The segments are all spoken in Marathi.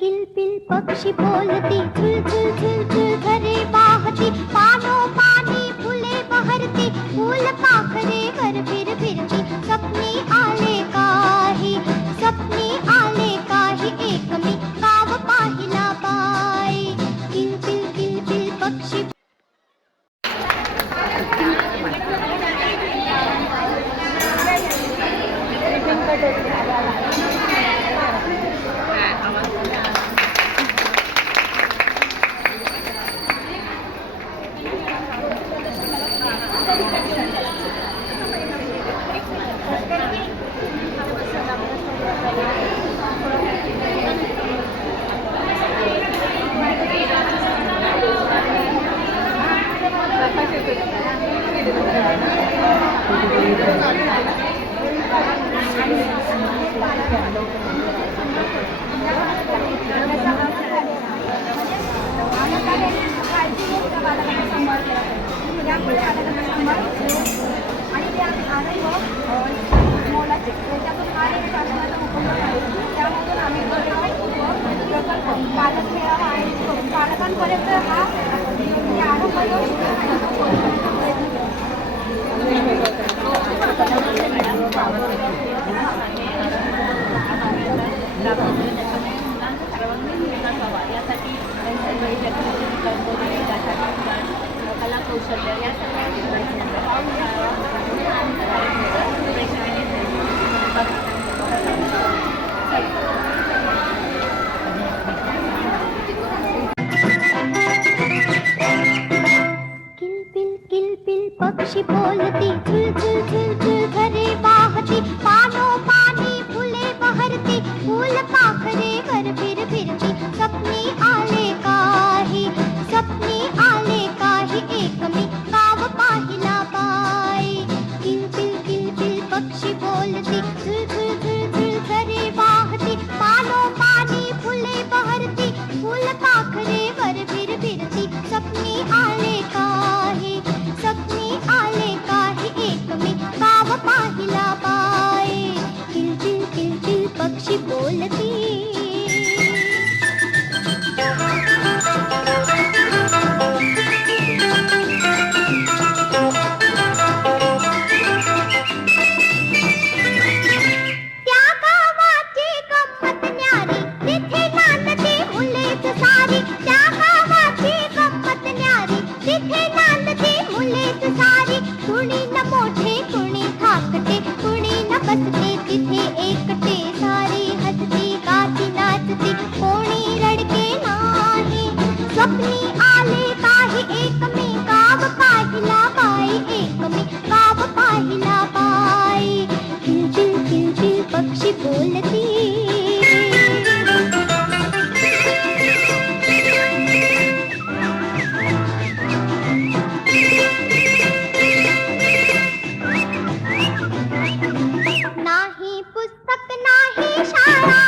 किलबिल पक्षी बोलती, झुल झुल झुल झुल घरे वाहती, पानो पानी फुले बहरती, फूल पाखरे वर फिर फिरती, स्वप्नी आले काही, स्वप्नी आले काही, एक मी गाव पाहिला बाई. किलबिल किलबिल पक्षी पालकांपर्यंत हा कला कौशल्य या किलबिल किलबिल पक्षी बोलती, झुल झुल झुल झुल घरे वाहती, पानो पानी फुले बहरती, फूल पाखरे वर फिर फिरती, स्वप्नी आले काही, स्वप्नी आले काही, एक मी गाव पाहिला बाई. किलबिल किलबिल पक्षी बोलती, झुल झुल झुल झुल घरे वाहती, पानो पानी फुले बहरती, फूल पाखरे वर फिर फिरती, स्वप्नी आले काही, स्वप्नी आले काही, एक मी गाव पाहिला बाई. किलबिल किलबिल पक्षी बोलती. बसते तिथे एकटे, सारी हसती गाती नाचती, कोणी रडके नाही, स्वप्नी आले काही, एक मी गाव पाहिला बाई, एक मी गाव पाहिला बाई. किलबिल किलबिल पक्षी बोलती. नाही पुस्तक नाही शाळा,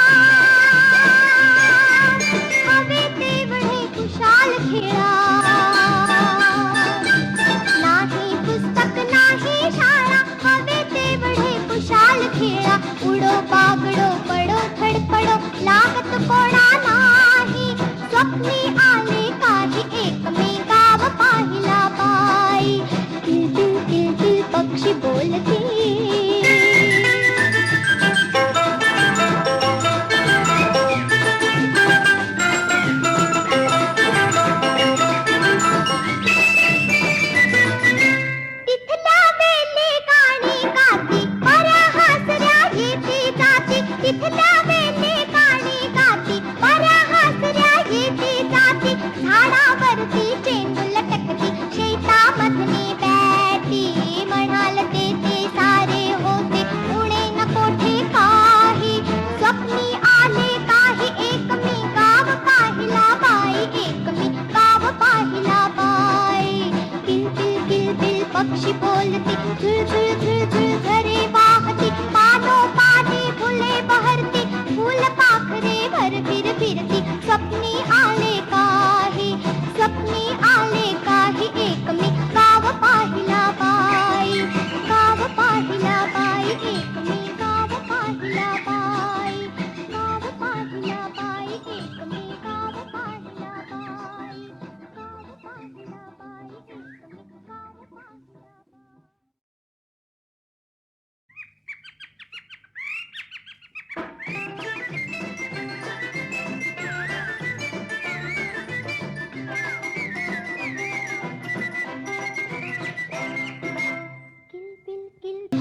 हवे तेवढे कुशाल खेळा. नाही पुस्तक नाही शाळा, हवे तेवढे कुशाल खेळा. उडो बागडो पडो धडपडो, लागत कोणा नाही, स्वप्नी आले काही, एक मी गाव पाहिला बाई. किलबिल किलबिल पक्षी बोलती. झाडावरती चेंडू लटकती, शेतामधली बॅटी, म्हणाल ते सारे होते, उणे न कोठे काही, स्वप्नी आले काही, एक मी गाव पाहिला बाई, एक मी गाव पाहिला बाई. किलबिल किलबिल पक्षी बोलती, झुल झुल झुल झुल घरे वाहती, पानो पानी फुले बहरती, फूल पाखरे वर फिर फिरती, स्वप्नी आले काही, स्वप्नी आले काही, एक मी गाव पाहिला बाई, गाव पाहिला बाई, एक मी गाव पाहिला बाई, गाव पाहिला बाई, एक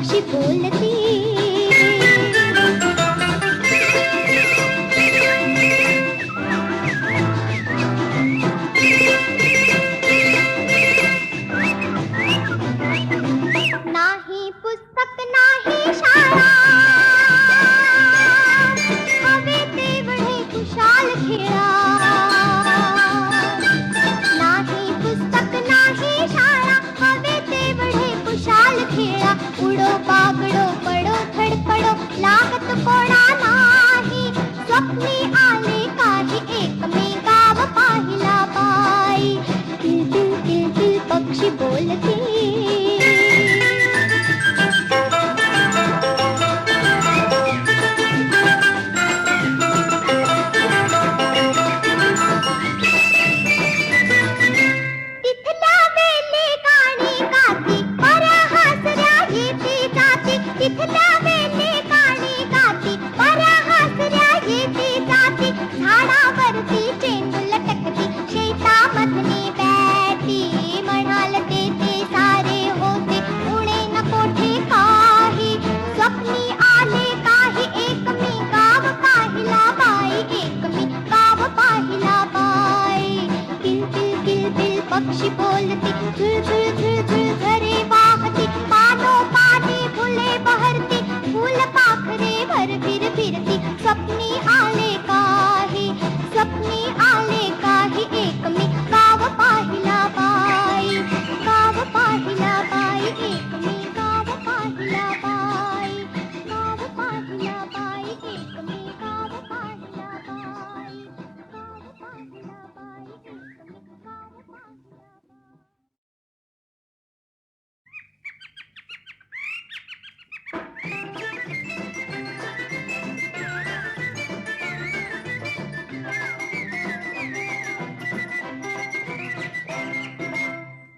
पक्षी बोलती नाही पुस्तक नाही शाळा हवे तेवढे खुशाल खेळा नाही पुस्तक नाही शाळा हवे तेवढे खुशाल खेळा उडो बागडो पडो धडपडो लागत कोणा नाही स्वप्नी आले काही एकमेकाव पाहिला बाई किल किल किल किल पक्षी बोलती झाडावरती चेंडू लटकती शेतामधली बॅटी म्हणाल ते सारे होते उणे न कोठे काही स्वप्नी आले काही एकमेकाव पाहिला बाई एकमेकाव पाहिला बाई किल किल किल किल पक्षी बोलती झुळ झुळ झुळ झुळ घरे वाहती पानो पानी फुले बहरती फूल पाखरे भर फिर फिरती स्वप्नी आले काही स्वप्नी आले काही एकमेकाव पाहिला बाई गाव पाहिला बाई एकमेकाव पाहिला बाई गाव पाहिला बाई एकमेकाव पाहिला बाई गाव पाहिला बाई एकमेकाव पाहिला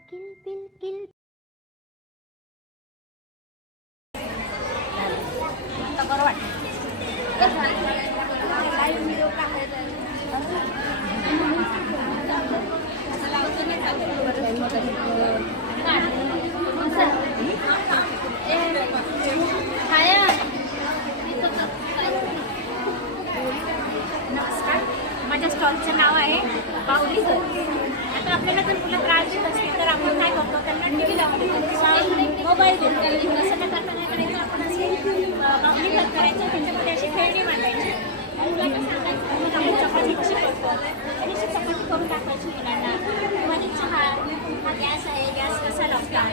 किल बिल किल नमस्कार, माझ्या स्टॉलचं नाव आहे बाहुली घर. आता आपल्याला जर मुलं त्रास देत असतील तर आपण काय करतो, त्यांना टी व्ही लावतो, मोबाईल देतो. तसं न करता काय करायचं, आपण असे बाहुली घर करायचं, त्याच्यामध्ये अशी खेळणी मांडायची. मुलांना सांगायचं मग आपण चपाती कशी करतो आणि अशी चपाती करून टाकायची मुलांना. किंवा चहा हा गॅस आहे, गॅस कसा लावतात,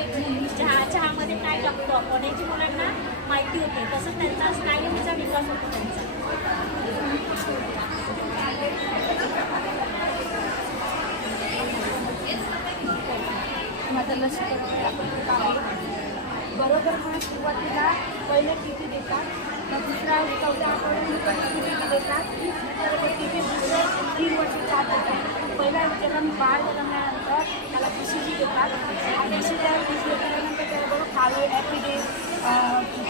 चहामध्ये काय टाकतो आपण याची मुलांना माहिती होते. तसं त्यांचा स्नायूचा विकास होतो त्यांचा. माझं लक्ष बरोबर मला सुरुवातीला पहिले किती देतात, मग दुसऱ्या चौथ्या आठवड्यात किती देतात, तर तिथे दुसरे 3 वर्ष 4 देतात. पहिला बाळ जन्मल्यानंतर त्याला BCG देतात. BCG घेतल्यानंतर त्याबरोबर कावे ॲपिडे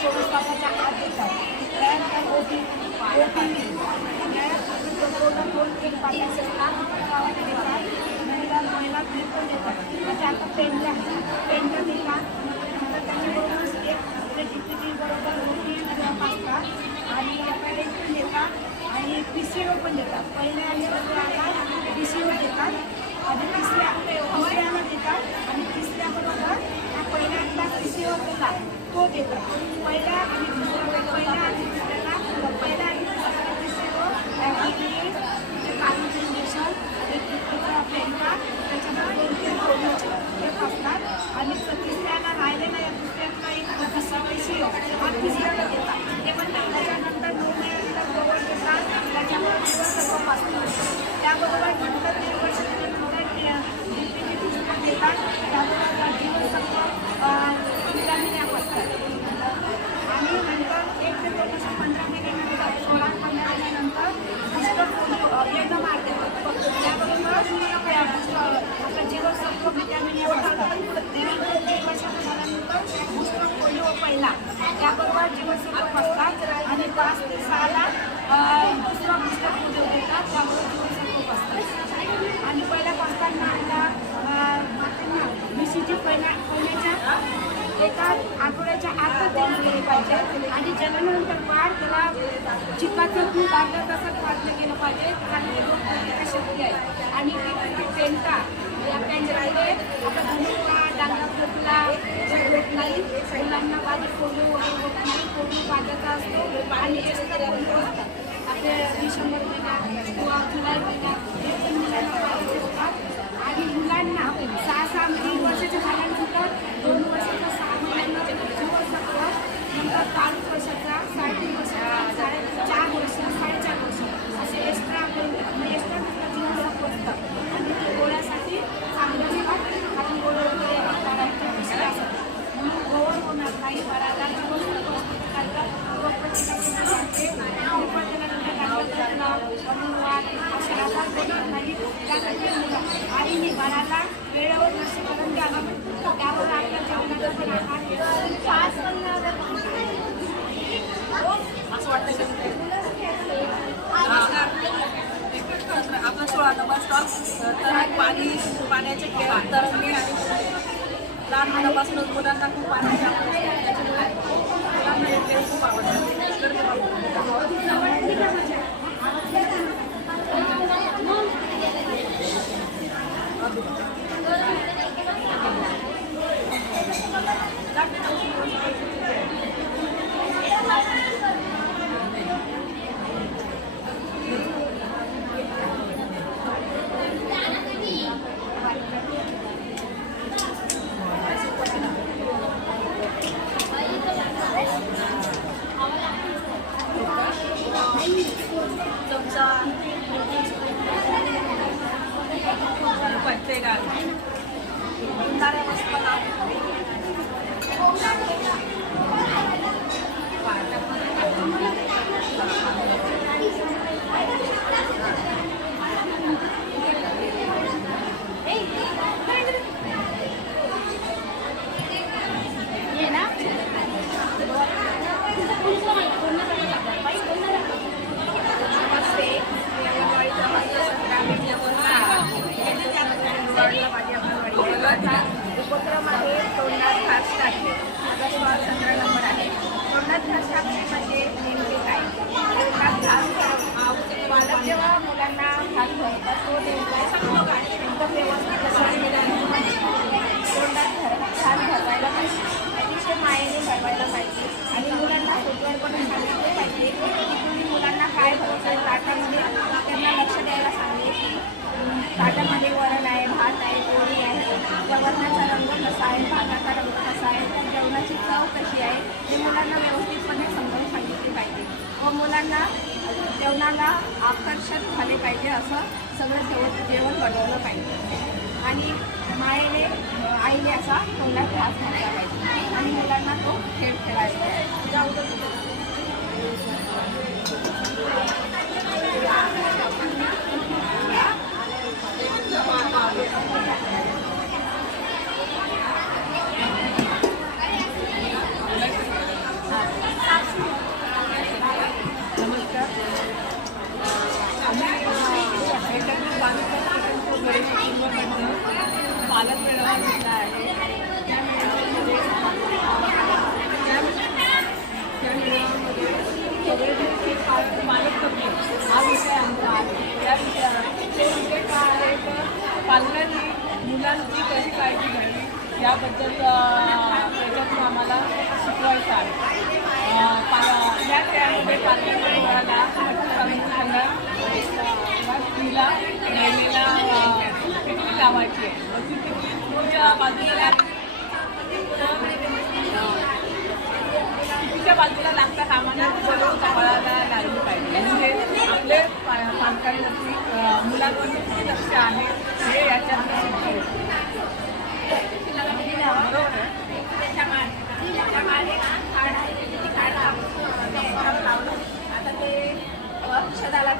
24 तासाच्या आत देतात. त्यानंतर OT एक पाठी असतात देतात. महिला पण देतात. म्हणजे आता पेंटर देतात. नंतर त्याच्याबरोबरच एक DPT बरोबर असतात आणि ॲपेडेट पण देतात आणि PCO पण देतात. पहिल्या PCO देतात आणि दुसऱ्याला देतात आणि तिसऱ्याबरोबर पहिल्यांदा PCO होता तो देतात. पहिल्या आणि दुसऱ्याला इंजेक्शन पेंटा त्याच्याबरोबर असतात आणि तिसऱ्याला राहिलेला या दुसऱ्यातला एक तिसऱ्याला देतात. ते पण त्याच्यानंतर 9 महिन्यानंतर गोवर देतात. त्याच्यावर जीवनसत्व असतात. त्याबरोबर नंतर 1 वर्षानंतर देतात. त्याबरोबर जीवनसत्व विटामिन असतात आणि नंतर 1 ते 2 वर्ष 15 महिन्यानंतर 16 महिन्यानंतर बुस्टर पोलिओ मारते. त्याबरोबर आपलं जीवनसत्व विटामिन असतात. त्यानंतर 1 वर्ष झाल्यानंतर बुस्टर पोलिओ पहिला त्याबरोबर जीवनसत्व असतात आणि 5 ते 6ला दुसरा बुस्टर पोलिओ देतात. त्याबरोबर जीवनसत्व असतात आणि पहिल्या पाचताना BCG पहिल्याच्या एका आठवड्याच्या आतच देणं गेलं पाहिजे आणि जन्मानंतर वाढ त्याला चिकाचं दूध आणलं तसंच वाढलं गेलं पाहिजे आणि ते रोग प्रतिकारशक्ती आहे. आणि पेंटा या पेंटामध्ये आता धनुका डांगा खोकला होत नाही, मुलांना बारीक पोलिओ वगैरे होत नाही, पोलिओ बाजाचा असतो आणि जास्त पोलिओ असतात. आपल्या डिसेंबर महिन्यात किंवा जुलै महिन्यात हे पण मुलांना पाहिजे असतात. आणि मुलांना 6 वर्षाच्या झाल्यानंतर 2 वर्षाचा 6 महिन्यांना जीवाचा क्रॉस, नंतर 5 वर्षाचा 3.5 वर्षाचा 4 वर्ष 4.5 वर्ष असे एक्स्ट्रा एक्स्ट्रा जीवाचा असतात. आणि ते गोळ्यासाठी चांगलं असतात, कारण गोळ्या वगैरे काढायच्या गोष्टी असतात. म्हणून गोवर होणार नाही, बराला आणि निवाराला वेळेवर लसीकरण द्यावं. त्यावर आपल्या जेवणाचं पण आहार असं वाटतं आपला 16 नंबर स्टॉल तर पाण्याचे खेळ तरंगणी आणि लहान मुलापासूनच मुलांना खूप पाण्याची आवड असते. त्याच्यामुळे मुलांना हे खेळ खूप आवडतात. उपक्रम आहे तोंडात घास टाकणे. माझा स्टॉल 17 नंबर आहे. तोंडात घास टाकणे म्हणजे नेमके काय? तोंडात घास पालक जेव्हा मुलांना घास भरतात तो नेमका एकदम व्यवस्थित तोंडात घास भरवायला पाहिजे, अतिशय मायेने भरवायला पाहिजे. आणि मुलांना फोटोवर पण सांगितले पाहिजे की तुम्ही मुलांना काय भरवताय. ताटामध्ये त्यांना लक्ष द्यायला सांगितले. ताटामध्ये वरण आहे, भात आहे, पोळी आहे, त्या वरणाचा रंग कसा आहे, भाताचा रंग कसा आहे, त्या जेवणाची चव कशी आहे हे मुलांना व्यवस्थितपणे समजावून सांगितले पाहिजे. व मुलांना जेवणाला आकर्षक झाले पाहिजे असं सगळं जेवण बनवलं पाहिजे. आणि मायेने आईने असा तोंडात घास घातला पाहिजे आणि मुलांना तो खेळ खेळायला पाहिजे. पालक मेळावा घेतला आहे. त्या मेळाव्यामध्ये सगळे पालक तत्व हा विषय आमचा आहे. त्या विषयात ते विषय काय आहे तर पालकांनी मुलांची कशी काळजी घ्यावी याबद्दल त्याच्यातून आम्हाला शिकवायचं आहे. या खेळामध्ये पालकांच्या मुलाला त्यांना तिला महिलेला टिकली लावायची आहे. ती टिकली पुढच्या बाजूला तिच्या बाजूला लागता कामाला सांभाळायला लागली पाहिजे. म्हणजे आपले पालकांवरती मुलांवरती किती लक्ष आहे हे याच्यात बरोबर आहे. आता ते औषधाला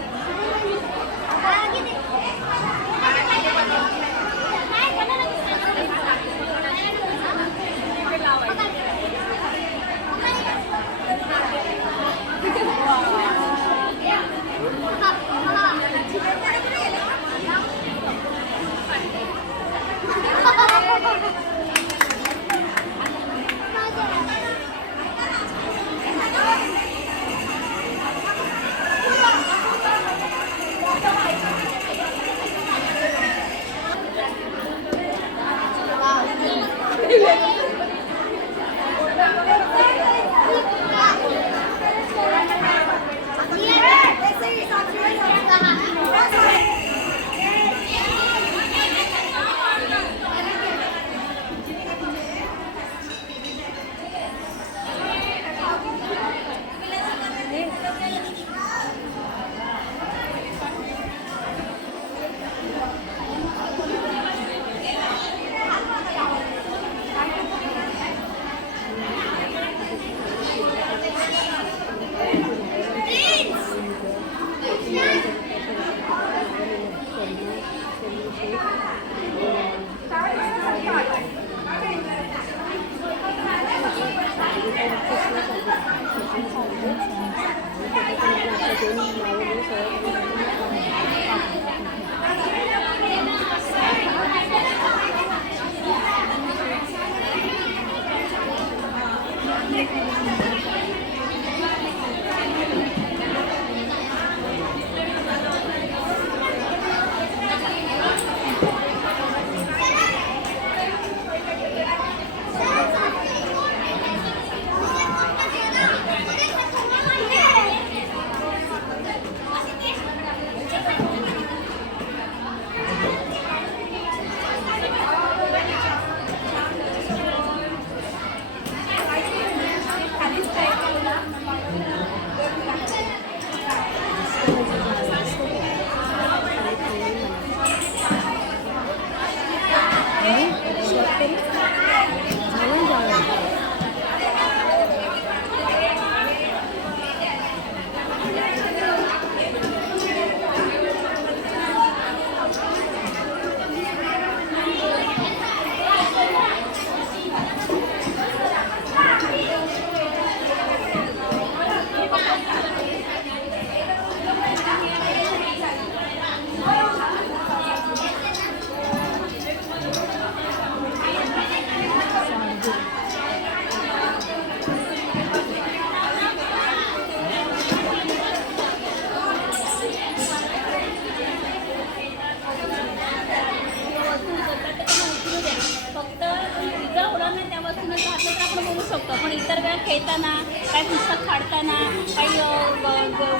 फक्त इजा होणार नाही त्या वस्तूनच घातलं तर आपण बोलू शकतो, पण इतर वेळा खेळताना काही पुस्तक फाडताना काही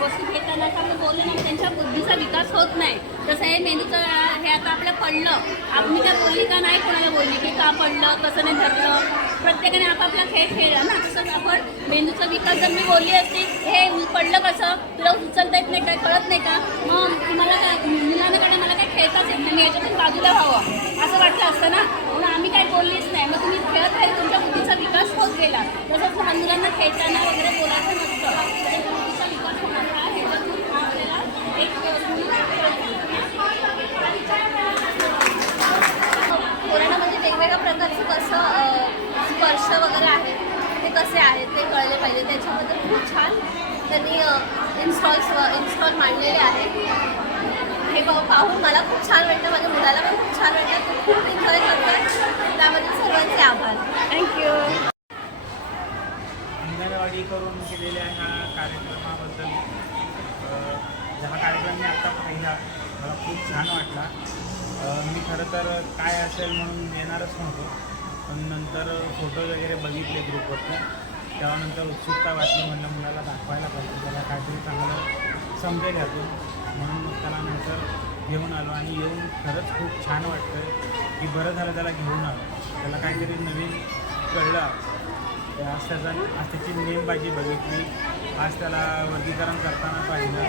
वस्तू घेताना असं आपण बोललं नाही, त्यांच्या बुद्धीचा विकास होत नाही. जसं हे मेंदूचं हे आता आपलं पडलं, मी काय बोलली का नाही, कोणाला बोलली की का पडलं, कसं नाही धरलं, प्रत्येकाने आपापला खेळ खेळला ना. तसंच आपण मेंदूचा विकास जर मी बोलली असती हे पडलं कसं, तुला उचलता येत नाही काय, कळत नाही का, मग तुम्हाला काय मुलांना काय मला काय खेळताच येत नाही, मी याच्यातून बाजूला व्हावं असं वाटलं असतं ना. म्हणून आम्ही काय बोललीच नाही. मग तुम्ही खेळत राहील, तुमच्या बुद्धीचा विकास होत गेला. तसंच लहान मुलांना खेळताना वगैरे बोलायचं नसतं, त्याच्या बुद्धीचा विकास होणार हा ह्याच्यातून आपल्याला एक पुराणामध्ये वेगवेगळ्या प्रकारचं कसं स्पर्श वगैरे आहे ते कसे आहेत ते कळले पाहिजे. त्याच्याबद्दल खूप छान त्यांनी इन्स्टॉल मांडलेले आहेत. हे पाहून मला खूप छान वाटतं, माझ्या मुलाला पण खूप छान वाटतं, तो खूप एन्जॉय करतात. त्याबद्दल सर्वांचे आभार. थँक्यू. अंगणवाडी करून केलेल्या ह्या कार्यक्रमाबद्दल हा कार्यक्रम मी आत्ता पाहिला, मला खूप छान वाटला. मी खरं तर काय असेल म्हणून येणारच नव्हतो, पण नंतर फोटो वगैरे बघितले ग्रुपवरती, त्यानंतर उत्सुकता वाटली, म्हणलं मुलाला दाखवायला पाहिजे, त्याला काहीतरी चांगलं समजेल यातून, म्हणून मग त्याला नंतर घेऊन आलो. आणि येऊन खरंच खूप छान वाटतं की बरं झालं त्याला घेऊन आलो, त्याला काहीतरी नवीन कळलं. आज त्याची नेमबाजी बघितली, आज त्याला वर्गीकरण करताना पाहिलं,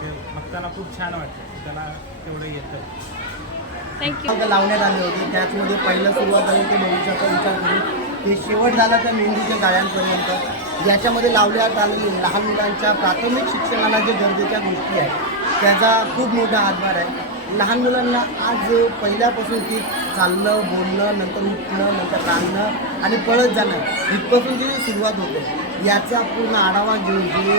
ते बघताना खूप छान वाटतं, त्याला तेवढं येतं. थँक्यू. लावण्यात आले होते. त्याचमध्ये पहिलं सुरुवात झाली ते भविष्याचा विचार करून ते शेवट झाला तर मेंदूच्या गाळ्यांपर्यंत, याच्यामध्ये लावण्यात आलेली लहान मुलांच्या प्राथमिक शिक्षणाला जे गरजेच्या गोष्टी आहेत त्याचा खूप मोठा हातभार आहे. लहान मुलांना आज पहिल्यापासून की चालणं, बोलणं, नंतर उठणं, नंतर चालणं आणि पळत जाणं इथपासून जी सुरुवात होते, याचा पूर्ण आढावा घेऊन जे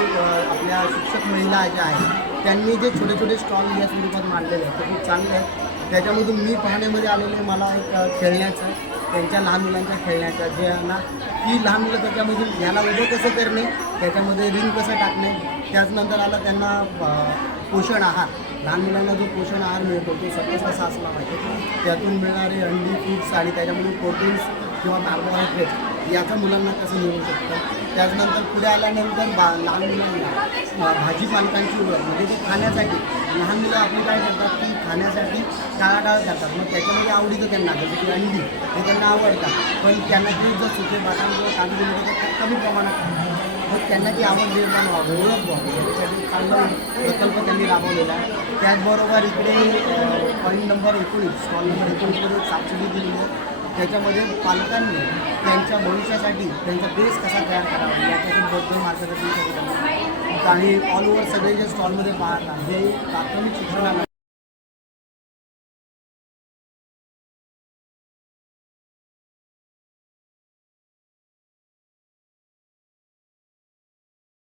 आपल्या शिक्षक महिला ज्या आहेत त्यांनी जे छोटे छोटे स्टॉल या स्वरूपात मांडलेले आहेत ते खूप चांगले आहेत. त्याच्यामधून मी पाहण्यामध्ये आलेले मला एक खेळण्याचं, त्यांच्या लहान मुलांच्या खेळण्याचं, जे ना की लहान मुलं त्याच्यामधून याला उभं कसं करणे, त्याच्यामध्ये रिंग कसं टाकणे, त्याचनंतर आला त्यांना पोषण आहार, लहान मुलांना जो पोषण आहार मिळतो तो सगळं कसा असला पाहिजे, त्यातून मिळणारे अंडी, फ्रूट्स आणि त्याच्यामध्ये प्रोटीन्स किंवा कार्बोहायड्रेट्स याचं मुलांना कसं मिळू शकतं. त्याचनंतर पुढे आल्यानंतर लहान मुलांना भाजीपालकांची ओळख, म्हणजे ते खाण्यासाठी लहान मुलं आपण काय करतात की खाण्यासाठी टाळाटाळ करतात, मग त्याच्यामध्ये आवडीचं त्यांना, जसं की अंडी हे त्यांना आवडतात, पण त्यांना ते जर सुके बादाम किंवा काजू दिले तर कमी प्रमाणात, मग त्यांना ती आवड निर्माण व्हावी, ओळख व्हावी, याच्यासाठी चांगला प्रकल्प त्यांनी राबवलेला आहे. त्याचबरोबर इकडे पॉईंट नंबर 19 स्टॉल नंबर 19मध्ये एक सबसिडी दिलेली आहे. त्याच्यामध्ये पालकांनी त्यांच्या भविष्यासाठी त्यांचा बेस कसा तयार करावा याच्याबद्दल मार्गदर्शन केलं. आणि ऑल ओव्हर सगळे जे स्टॉलमध्ये पाहतात जे प्राथमिक शिक्षणाला